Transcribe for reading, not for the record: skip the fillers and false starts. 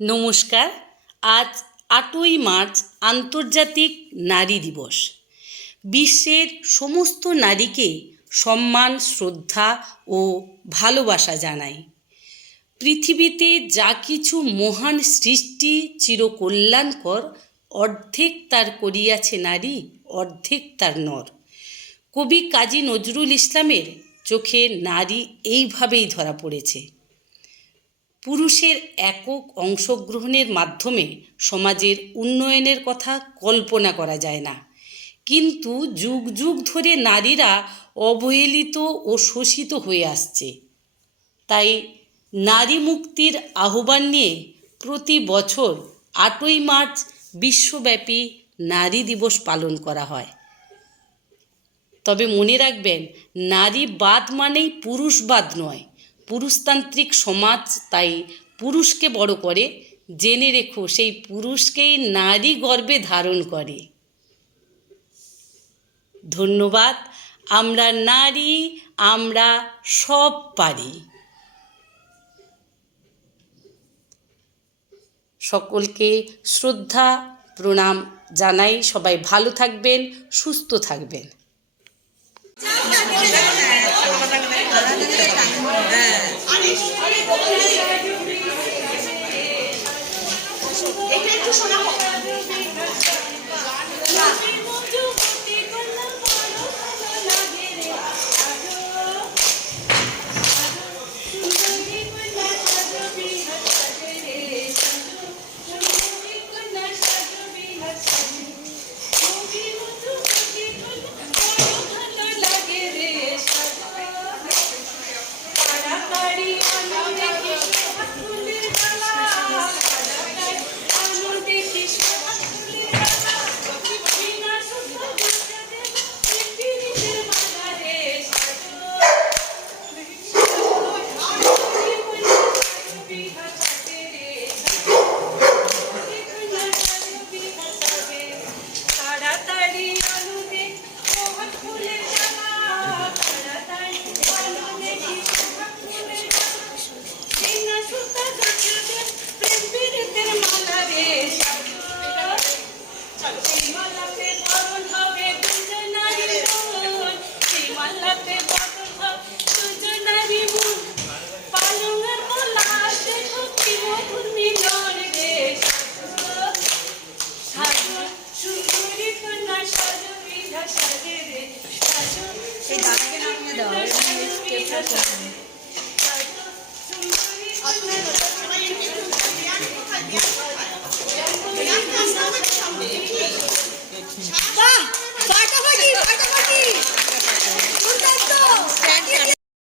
নমস্কার। আজ ৮ই মার্চ আন্তর্জাতিক নারী দিবস। বিশ্বের সমস্ত নারীকে সম্মান, শ্রদ্ধা ও ভালোবাসা জানাই। পৃথিবীতে যা কিছু মহান সৃষ্টি চিরকল্যাণকর, অর্ধেক তার করিয়াছে নারী, অর্ধেক তার নর। কবি কাজী নজরুল ইসলামের চোখে নারী এইভাবেই ধরা পড়েছে। পুরুষের একক অংশগ্রহণের মাধ্যমে সমাজের উন্নয়নের কথা কল্পনা করা যায় না, কিন্তু যুগ যুগ ধরে নারীরা অবহেলিত ও শোষিত হয়ে আসছে। তাই নারী মুক্তির আহ্বান নিয়ে প্রতি বছর ৮ই মার্চ বিশ্বব্যাপী নারী দিবস পালন করা হয়। তবে মনে রাখবেন, নারীবাদ মানেই পুরুষবাদ নয়। পুরুষতান্ত্রিক সমাজ তাই পুরুষকে বড় করে। জেনে রেখো, সেই পুরুষকেই নারী গর্বে ধারণ করে। ধন্যবাদ। আমরা নারী, আমরা সব পারি। সকলকে শ্রদ্ধা প্রণাম জানাই। সবাই ভালো থাকবেন, সুস্থ থাকবেন। হ্যাঁ